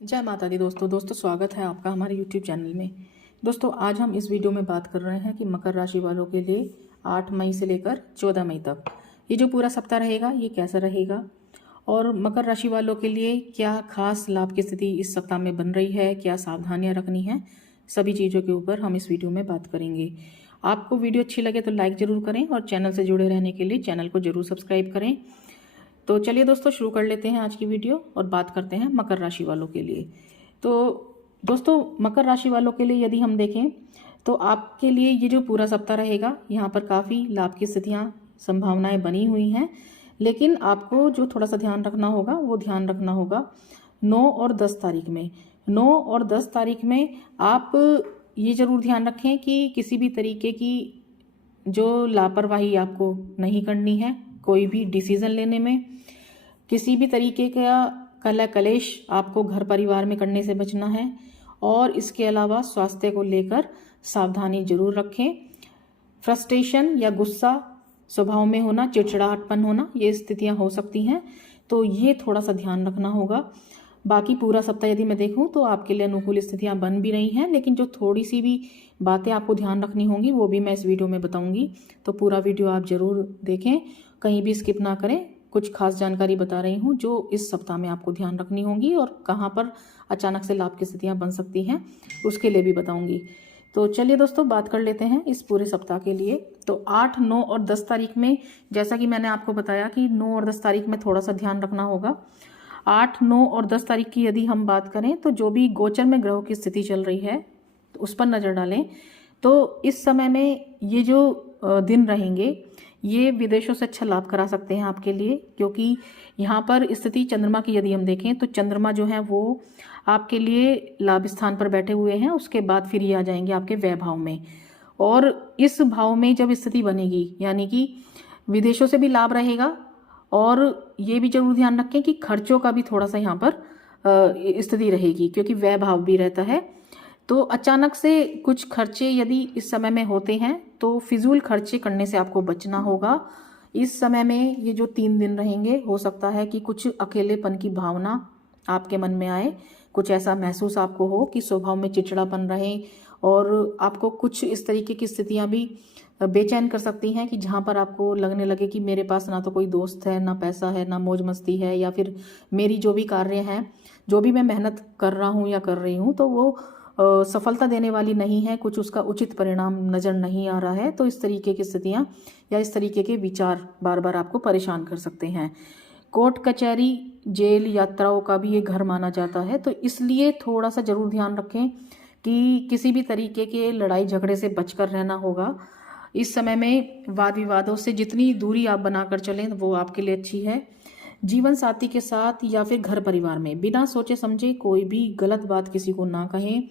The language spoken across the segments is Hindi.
जय माता दी दोस्तों स्वागत है आपका हमारे YouTube चैनल में। दोस्तों आज हम इस वीडियो में बात कर रहे हैं कि मकर राशि वालों के लिए 8 मई से लेकर 14 मई तक ये जो पूरा सप्ताह रहेगा ये कैसा रहेगा और मकर राशि वालों के लिए क्या खास लाभ की स्थिति इस सप्ताह में बन रही है, क्या सावधानियां रखनी है, सभी चीज़ों के ऊपर हम इस वीडियो में बात करेंगे। आपको वीडियो अच्छी लगे तो लाइक ज़रूर करें और चैनल से जुड़े रहने के लिए चैनल को ज़रूर सब्सक्राइब करें। तो चलिए दोस्तों शुरू कर लेते हैं आज की वीडियो और बात करते हैं मकर राशि वालों के लिए। तो दोस्तों मकर राशि वालों के लिए यदि हम देखें तो आपके लिए ये जो पूरा सप्ताह रहेगा यहाँ पर काफ़ी लाभ की स्थितियाँ संभावनाएं बनी हुई हैं, लेकिन आपको जो थोड़ा सा ध्यान रखना होगा वो ध्यान रखना होगा 9 और 10 तारीख में। 9 और 10 तारीख में आप ये ज़रूर ध्यान रखें कि किसी भी तरीके की जो लापरवाही आपको नहीं करनी है, कोई भी डिसीज़न लेने में, किसी भी तरीके का कलह कलेश आपको घर परिवार में करने से बचना है और इसके अलावा स्वास्थ्य को लेकर सावधानी जरूर रखें। फ्रस्ट्रेशन या गुस्सा स्वभाव में होना, चिड़चिड़ाहटपन होना, ये स्थितियां हो सकती हैं, तो ये थोड़ा सा ध्यान रखना होगा। बाकी पूरा सप्ताह यदि मैं देखूं तो आपके लिए अनुकूल स्थितियां बन भी रही हैं, लेकिन जो थोड़ी सी भी बातें आपको ध्यान रखनी होंगी वो भी मैं इस वीडियो में बताऊंगी। तो पूरा वीडियो आप जरूर देखें, कहीं भी स्किप ना करें। कुछ खास जानकारी बता रही हूँ जो इस सप्ताह में आपको ध्यान रखनी होगी और कहाँ पर अचानक से लाभ की स्थितियाँ बन सकती हैं उसके लिए भी बताऊंगी। तो चलिए दोस्तों बात कर लेते हैं इस पूरे सप्ताह के लिए। तो 8, 9 और 10 तारीख में जैसा कि मैंने आपको बताया कि 9 और 10 तारीख में थोड़ा सा ध्यान रखना होगा। 8, 9 और 10 तारीख की यदि हम बात करें तो जो भी गोचर में ग्रहों की स्थिति चल रही है तो उस पर नज़र डालें तो इस समय में ये जो दिन रहेंगे ये विदेशों से अच्छा लाभ करा सकते हैं आपके लिए, क्योंकि यहाँ पर स्थिति चंद्रमा की यदि हम देखें तो चंद्रमा जो है वो आपके लिए लाभ स्थान पर बैठे हुए हैं, उसके बाद फिर ये आ जाएंगे आपके व्यय भाव में। और इस भाव में जब स्थिति बनेगी यानी कि विदेशों से भी लाभ रहेगा और ये भी जरूर ध्यान रखें कि खर्चों का भी थोड़ा सा यहाँ पर स्थिति रहेगी, क्योंकि व्यय भाव भी रहता है। तो अचानक से कुछ खर्चे यदि इस समय में होते हैं तो फिजूल खर्चे करने से आपको बचना होगा। इस समय में ये जो 3 दिन रहेंगे हो सकता है कि कुछ अकेलेपन की भावना आपके मन में आए, कुछ ऐसा महसूस आपको हो कि स्वभाव में चिड़चिड़ापन रहे और आपको कुछ इस तरीके की स्थितियां भी बेचैन कर सकती हैं कि जहां पर आपको लगने लगे कि मेरे पास ना तो कोई दोस्त है, ना पैसा है, ना मौज मस्ती है, या फिर मेरी जो भी कार्य हैं, जो भी मैं मेहनत कर रहा हूँ या कर रही हूँ तो वो सफलता देने वाली नहीं है, कुछ उसका उचित परिणाम नज़र नहीं आ रहा है। तो इस तरीके की स्थितियां या इस तरीके के विचार बार बार आपको परेशान कर सकते हैं। कोर्ट कचहरी जेल यात्राओं का भी ये घर माना जाता है, तो इसलिए थोड़ा सा जरूर ध्यान रखें कि किसी भी तरीके के लड़ाई झगड़े से बचकर रहना होगा। इस समय में वाद विवादों से जितनी दूरी आप बनाकर चलें वो आपके लिए अच्छी है। जीवन साथी के साथ या फिर घर परिवार में बिना सोचे समझे कोई भी गलत बात किसी को ना कहें,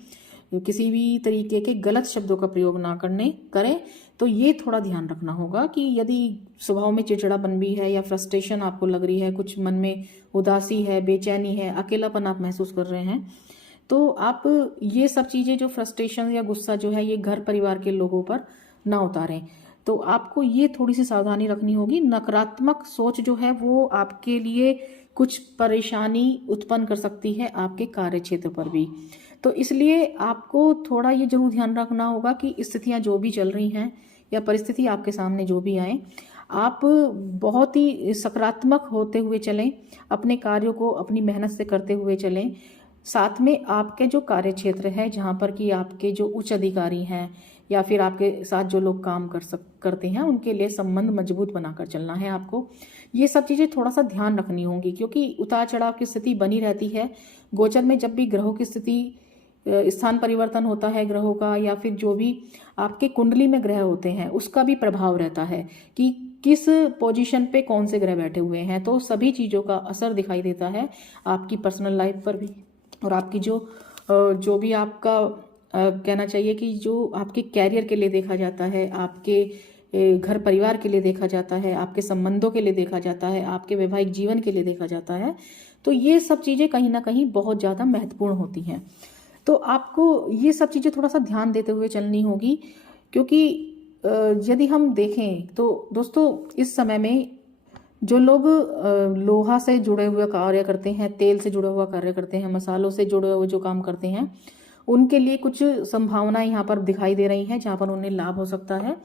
किसी भी तरीके के गलत शब्दों का प्रयोग ना करें। तो ये थोड़ा ध्यान रखना होगा कि यदि स्वभाव में चिड़चिड़ापन भी है या फ्रस्ट्रेशन आपको लग रही है, कुछ मन में उदासी है, बेचैनी है, अकेलापन आप महसूस कर रहे हैं, तो आप ये सब चीज़ें जो फ्रस्ट्रेशन या गुस्सा जो है ये घर परिवार के लोगों पर ना उतारें। तो आपको ये थोड़ी सी सावधानी रखनी होगी। नकारात्मक सोच जो है वो आपके लिए कुछ परेशानी उत्पन्न कर सकती है आपके कार्य क्षेत्र पर भी। तो इसलिए आपको थोड़ा ये जरूर ध्यान रखना होगा कि स्थितियां जो भी चल रही हैं या परिस्थिति आपके सामने जो भी आए, आप बहुत ही सकारात्मक होते हुए चलें, अपने कार्यों को अपनी मेहनत से करते हुए चलें। साथ में आपके जो कार्य क्षेत्र है जहाँ पर कि आपके जो उच्च अधिकारी हैं या फिर आपके साथ जो लोग काम करते हैं उनके लिए संबंध मजबूत बनाकर चलना है आपको। ये सब चीज़ें थोड़ा सा ध्यान रखनी होंगी, क्योंकि उतार चढ़ाव की स्थिति बनी रहती है। गोचर में जब भी ग्रहों की स्थिति स्थान परिवर्तन होता है ग्रहों का, या फिर जो भी आपके कुंडली में ग्रह होते हैं उसका भी प्रभाव रहता है कि किस पोजीशन पे कौन से ग्रह बैठे हुए हैं। तो सभी चीज़ों का असर दिखाई देता है आपकी पर्सनल लाइफ पर भी और आपकी जो भी आपका कहना चाहिए कि जो आपके कैरियर के लिए देखा जाता है, आपके घर परिवार के लिए देखा जाता है, आपके संबंधों के लिए देखा जाता है, आपके वैवाहिक जीवन के लिए देखा जाता है। तो ये सब चीज़ें कहीं ना कहीं बहुत ज़्यादा महत्वपूर्ण होती हैं। तो आपको ये सब चीज़ें थोड़ा सा ध्यान देते हुए चलनी होगी, क्योंकि यदि हम देखें तो दोस्तों इस समय में जो लोग लोहा से जुड़े हुए कार्य करते हैं, तेल से जुड़ा हुआ कार्य करते हैं, मसालों से जुड़े हुए जो काम करते हैं, उनके लिए कुछ संभावनाएं यहाँ पर दिखाई दे रही हैं जहाँ पर उन्हें लाभ हो सकता है।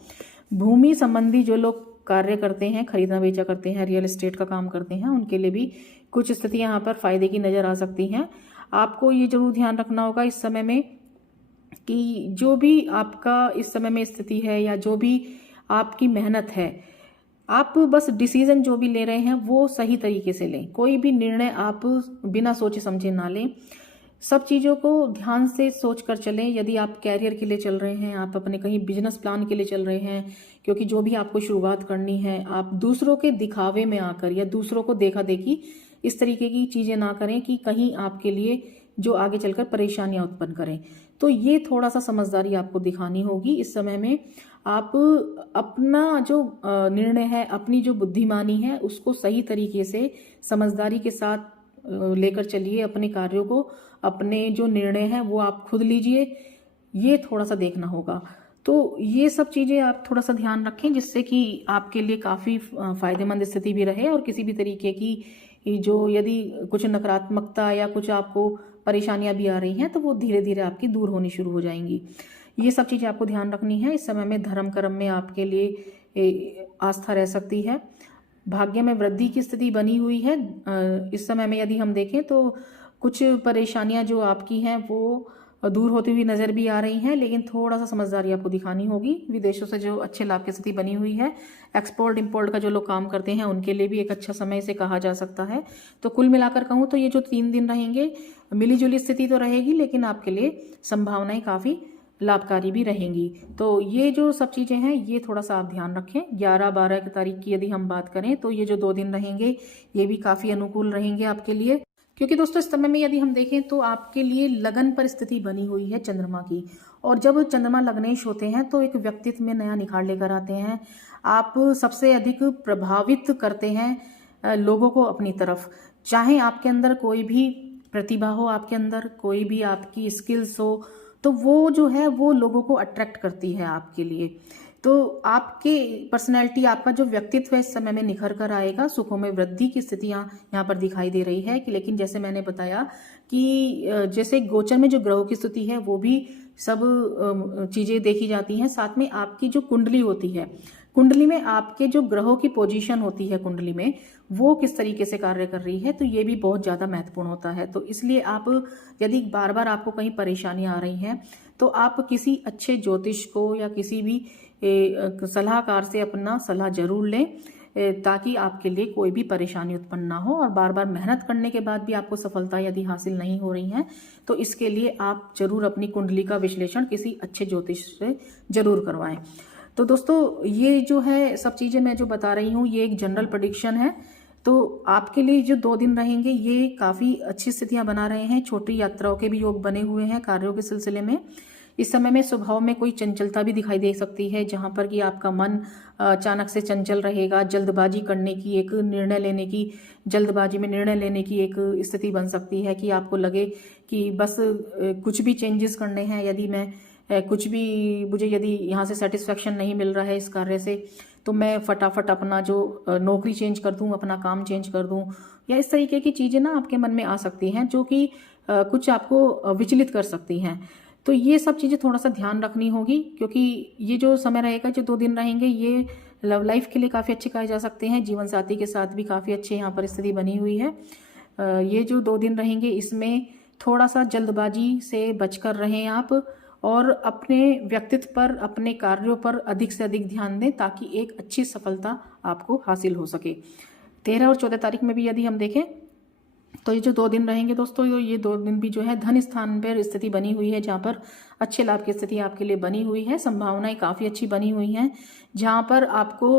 भूमि संबंधी जो लोग कार्य करते हैं, खरीदना बेचा करते हैं, रियल एस्टेट का काम करते हैं, उनके लिए भी कुछ स्थितियाँ यहाँ पर फायदे की नज़र आ सकती हैं। आपको ये जरूर ध्यान रखना होगा इस समय में कि जो भी आपका इस समय में स्थिति है या जो भी आपकी मेहनत है, आप बस डिसीजन जो भी ले रहे हैं वो सही तरीके से लें। कोई भी निर्णय आप बिना सोचे समझे ना लें। सब चीज़ों को ध्यान से सोच कर चलें। यदि आप कैरियर के लिए चल रहे हैं, आप अपने कहीं बिजनेस प्लान के लिए चल रहे हैं, क्योंकि जो भी आपको शुरुआत करनी है, आप दूसरों के दिखावे में आकर या दूसरों को देखा देखी इस तरीके की चीज़ें ना करें कि कहीं आपके लिए जो आगे चलकर परेशानियां उत्पन्न करें। तो ये थोड़ा सा समझदारी आपको दिखानी होगी इस समय में। आप अपना जो निर्णय है, अपनी जो बुद्धिमानी है, उसको सही तरीके से समझदारी के साथ लेकर चलिए। अपने कार्यों को, अपने जो निर्णय हैं वो आप खुद लीजिए, ये थोड़ा सा देखना होगा। तो ये सब चीज़ें आप थोड़ा सा ध्यान रखें जिससे कि आपके लिए काफ़ी फायदेमंद स्थिति भी रहे और किसी भी तरीके की जो यदि कुछ नकारात्मकता या कुछ आपको परेशानियां भी आ रही हैं तो वो धीरे धीरे आपकी दूर होनी शुरू हो जाएंगी। ये सब चीज़ें आपको ध्यान रखनी है। इस समय में धर्म कर्म में आपके लिए आस्था रह सकती है। भाग्य में वृद्धि की स्थिति बनी हुई है। इस समय में यदि हम देखें तो कुछ परेशानियां जो आपकी हैं वो दूर होती हुई नज़र भी आ रही हैं, लेकिन थोड़ा सा समझदारी आपको दिखानी होगी। विदेशों से जो अच्छे लाभ की स्थिति बनी हुई है, एक्सपोर्ट इंपोर्ट का जो लोग काम करते हैं उनके लिए भी एक अच्छा समय से कहा जा सकता है। तो कुल मिलाकर कहूँ तो ये जो 3 दिन रहेंगे, मिली जुली स्थिति तो रहेगी, लेकिन आपके लिए संभावनाएं काफ़ी लाभकारी भी रहेंगी। तो ये जो सब चीज़ें हैं ये थोड़ा सा आप ध्यान रखें। 11-12 की तारीख की यदि हम बात करें तो ये जो 2 दिन रहेंगे ये भी काफ़ी अनुकूल रहेंगे आपके लिए, क्योंकि दोस्तों इस समय में यदि हम देखें तो आपके लिए लगन पर स्थिति बनी हुई है चंद्रमा की। और जब चंद्रमा लग्नेश होते हैं तो एक व्यक्तित्व में नया निखार लेकर आते हैं। आप सबसे अधिक प्रभावित करते हैं लोगों को अपनी तरफ। चाहे आपके अंदर कोई भी प्रतिभा हो, आपके अंदर कोई भी आपकी स्किल्स हो, तो वो जो है वो लोगों को अट्रैक्ट करती है आपके लिए। तो आपके पर्सनैलिटी, आपका जो व्यक्तित्व है इस समय में निखर कर आएगा। सुखों में वृद्धि की स्थितियां यहाँ पर दिखाई दे रही है कि, लेकिन जैसे मैंने बताया कि जैसे गोचर में जो ग्रहों की स्थिति है वो भी सब चीज़ें देखी जाती हैं। साथ में आपकी जो कुंडली होती है, कुंडली में आपके जो ग्रहों की पोजीशन होती है कुंडली में, वो किस तरीके से कार्य कर रही है, तो ये भी बहुत ज़्यादा महत्वपूर्ण होता है। तो इसलिए आप यदि बार बार आपको कहीं परेशानियां आ रही हैं तो आप किसी अच्छे ज्योतिष को या किसी भी सलाहकार से अपना सलाह जरूर लें, ताकि आपके लिए कोई भी परेशानी उत्पन्न ना हो। और बार बार मेहनत करने के बाद भी आपको सफलता यदि हासिल नहीं हो रही है तो इसके लिए आप जरूर अपनी कुंडली का विश्लेषण किसी अच्छे ज्योतिष से जरूर करवाएं। तो दोस्तों ये जो है सब चीज़ें मैं जो बता रही हूँ ये एक जनरल प्रेडिक्शन है। तो आपके लिए जो 2 दिन रहेंगे ये काफ़ी अच्छी स्थितियां बना रहे हैं। छोटी यात्राओं के भी योग बने हुए हैं कार्यों के सिलसिले में। इस समय में स्वभाव में कोई चंचलता भी दिखाई दे सकती है, जहां पर कि आपका मन अचानक से चंचल रहेगा। जल्दबाजी करने की, एक निर्णय लेने की, जल्दबाजी में निर्णय लेने की एक स्थिति बन सकती है कि आपको लगे कि बस कुछ भी चेंजेस करने हैं। यदि मैं कुछ भी, मुझे यदि यहाँ से सेटिस्फेक्शन नहीं मिल रहा है इस कार्य से, तो मैं फटाफट अपना जो नौकरी चेंज कर दूँ, अपना काम चेंज कर दूँ, या इस तरीके की चीज़ें ना आपके मन में आ सकती हैं जो कि कुछ आपको विचलित कर सकती हैं। तो ये सब चीज़ें थोड़ा सा ध्यान रखनी होगी, क्योंकि ये जो समय रहेगा, जो 2 दिन रहेंगे, ये लव लाइफ के लिए काफ़ी अच्छे कहे जा सकते हैं। जीवन साथी के साथ भी काफ़ी अच्छे यहाँ पर स्थिति बनी हुई है। ये जो 2 दिन रहेंगे इसमें थोड़ा सा जल्दबाजी से बचकर रहें आप, और अपने व्यक्तित्व पर, अपने कार्यों पर अधिक से अधिक ध्यान दें ताकि एक अच्छी सफलता आपको हासिल हो सके। 13 और 14 तारीख में भी यदि हम देखें तो ये जो 2 दिन रहेंगे दोस्तों, ये 2 दिन भी जो है धन स्थान पर स्थिति बनी हुई है, जहाँ पर अच्छे लाभ की स्थिति आपके लिए बनी हुई है। संभावनाएं काफ़ी अच्छी बनी हुई हैं, जहाँ पर आपको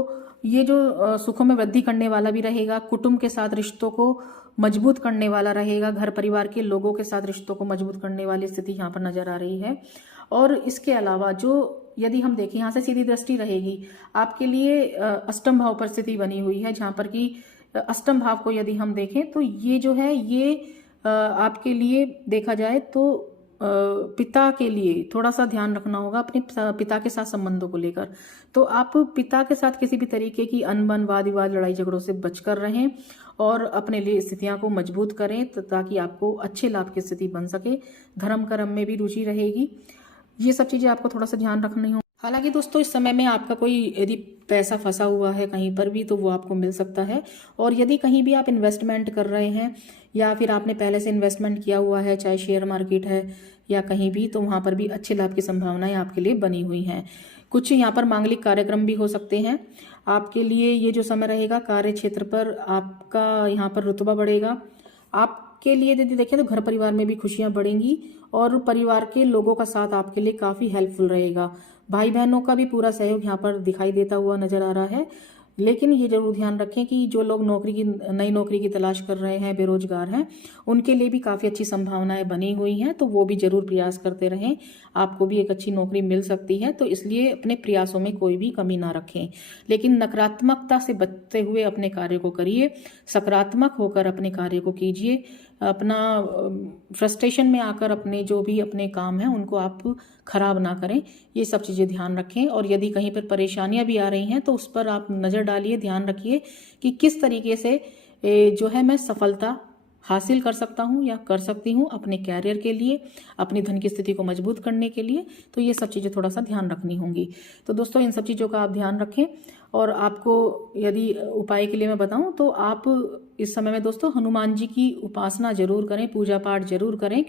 ये जो सुखों में वृद्धि करने वाला भी रहेगा। कुटुंब के साथ रिश्तों को मजबूत करने वाला रहेगा। घर परिवार के लोगों के साथ रिश्तों को मजबूत करने वाली स्थिति यहाँ पर नजर आ रही है। और इसके अलावा जो यदि हम देखें, यहाँ से सीधी दृष्टि रहेगी आपके लिए अष्टम भाव पर स्थिति बनी हुई है, जहाँ पर कि अष्टम भाव को यदि हम देखें तो ये जो है ये आपके लिए देखा जाए तो पिता के लिए थोड़ा सा ध्यान रखना होगा अपने पिता के साथ संबंधों को लेकर। तो आप पिता के साथ किसी भी तरीके की अनबन, वाद विवाद, लड़ाई झगड़ों से बचकर रहें और अपने लिए स्थितियां को मजबूत करें ताकि आपको अच्छे लाभ की स्थिति बन सके। धर्म कर्म में भी रुचि रहेगी। ये सब चीज़ें आपको थोड़ा सा ध्यान रखनी हो। हालांकि दोस्तों इस समय में आपका कोई यदि पैसा फंसा हुआ है कहीं पर भी तो वो आपको मिल सकता है। और यदि कहीं भी आप इन्वेस्टमेंट कर रहे हैं या फिर आपने पहले से इन्वेस्टमेंट किया हुआ है, चाहे शेयर मार्केट है या कहीं भी, तो वहाँ पर भी अच्छे लाभ की संभावनाएं आपके लिए बनी हुई हैं। कुछ यहाँ पर मांगलिक कार्यक्रम भी हो सकते हैं आपके लिए। ये जो समय रहेगा कार्य क्षेत्र पर आपका यहाँ पर रुतबा बढ़ेगा। आपके लिए यदि देखें तो घर परिवार में भी खुशियां बढ़ेंगी और परिवार के लोगों का साथ आपके लिए काफ़ी हेल्पफुल रहेगा। भाई बहनों का भी पूरा सहयोग यहाँ पर दिखाई देता हुआ नजर आ रहा है। लेकिन ये जरूर ध्यान रखें कि जो लोग नई नौकरी की तलाश कर रहे हैं, बेरोजगार हैं, उनके लिए भी काफ़ी अच्छी संभावनाएं बनी हुई हैं। तो वो भी जरूर प्रयास करते रहें, आपको भी एक अच्छी नौकरी मिल सकती है। तो इसलिए अपने प्रयासों में कोई भी कमी ना रखें, लेकिन नकारात्मकता से बचते हुए अपने कार्य को करिए, सकारात्मक होकर अपने कार्य को कीजिए। अपना फ्रस्ट्रेशन में आकर अपने जो भी अपने काम हैं उनको आप खराब ना करें। ये सब चीज़ें ध्यान रखें। और यदि कहीं पर परेशानियां भी आ रही हैं तो उस पर आप नज़र डालिए, ध्यान रखिए कि किस तरीके से जो है मैं सफलता हासिल कर सकता हूँ या कर सकती हूँ अपने कैरियर के लिए, अपनी धन की स्थिति को मजबूत करने के लिए। तो ये सब चीज़ें थोड़ा सा ध्यान रखनी होंगी। तो दोस्तों इन सब चीज़ों का आप ध्यान रखें। और आपको यदि उपाय के लिए मैं बताऊं तो आप इस समय में दोस्तों हनुमान जी की उपासना जरूर करें, पूजा पाठ जरूर करें।